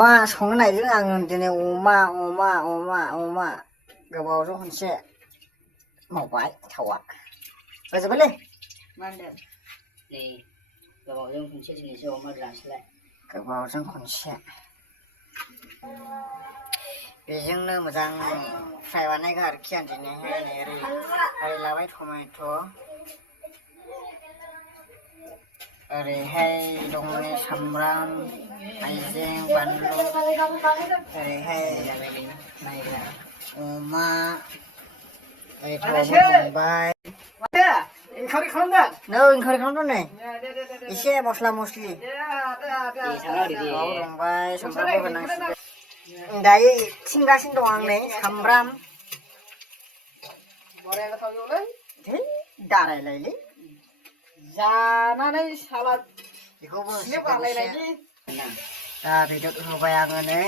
मा संनो नागिरदों आङो दिनै अमा गोबावजों खनसे मावबाय थावा गोजोबबायलै मा होनदों नै गोबावजों खनसे दिनैसो अमा बेदरासैलाय गोबावजों खनसे बेजोंनो मोजां फ्राय बानायगोन आरोखि आं दिनैहाय नै ओरै लाबाय टमेट' ओरैहाय दङ सामब्राम हाइजें बानलु ओरैहाय अमा ओरै थावबो दुंबाय नै इनकारि खालामदों नै एसे मस्ला मस्लि थाव दुंबाय सामब्रामबो होनांसिगोन दायो थिंगासिनो दं आं नै सामब्राम दारायलायलै जानानै सालाद बेखौबो दा बेदर होबाय आङो नै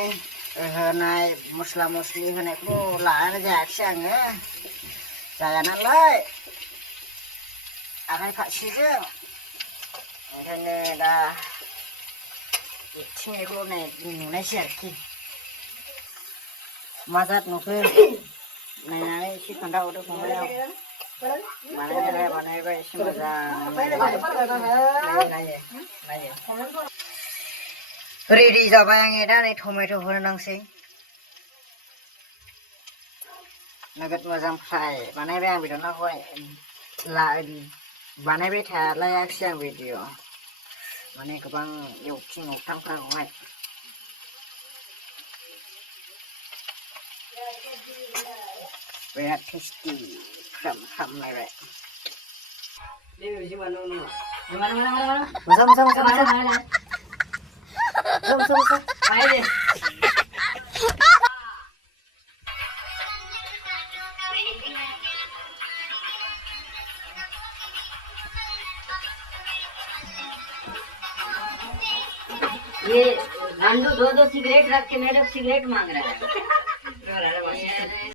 होनाय मस्ला मस्लि होनायखौ लानाय जायाखिसै आङो जाया नालाय आखाइ फारसेजों ओंखायनो दा थिंनायखौ नुनायसै आरोखि मा जाद नुखो नायनानै एसे खोन्थाहरदो फंबायाव बानायबाय एसे मोजां नायो रेडि जाबाय आङो दा नै टमेट' होनांसै नोगोद मोजां फ्राय बानायबाय आं बेदरखौहाय बानायबाय थालायाखिसै आं भिडिअ माने गोबां एवथामफ्राखौहाय बिराद टेस्टि खालामलायबाय मोजां ये नंदू 2 सिगरेट रख के मेरे सिगरेट मांग रहा है